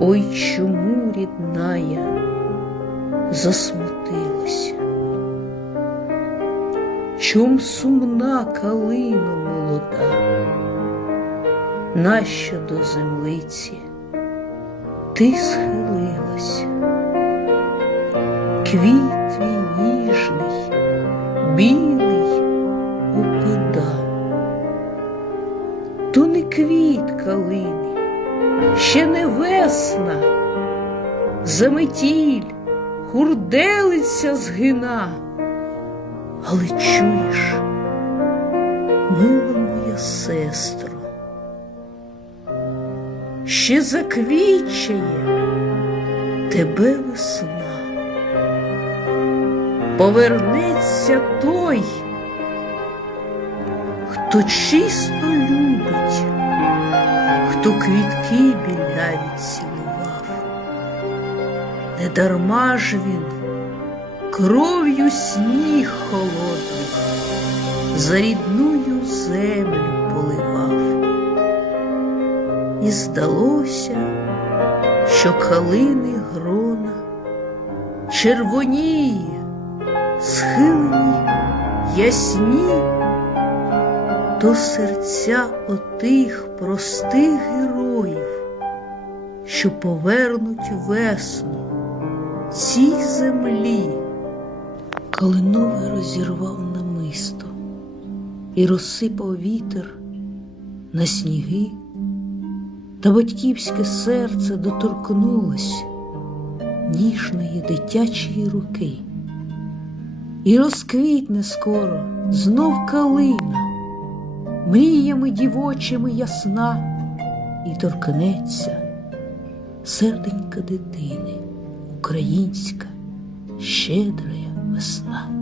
Ой, чому рідная засмутилася? Чом сумна калина молода? Нащо до землиці ти схилилася? Квіт твій ніжний, білий опада, то не квіт калини, ще не весна, заметіль, хурделиця згина. Але чуєш, мила моя сестро, ще заквічає тебе весна. Повернеться той, хто чисто любить, хто квітки біляві цілував. Не дарма ж він кров'ю сніг холодний, за рідную землю поливав. І здалося, що калини грона червоніє, схилені, ясні, то серця отих простих героїв, що повернуть весну цій землі. Калиновий розірвав намисто і розсипав вітер на сніги, та батьківське серце доторкнулось ніжної дитячої руки. І розквітне скоро знов калина, мріями дівочими ясна, і торкнеться серденька дитини, українська щедрая весна.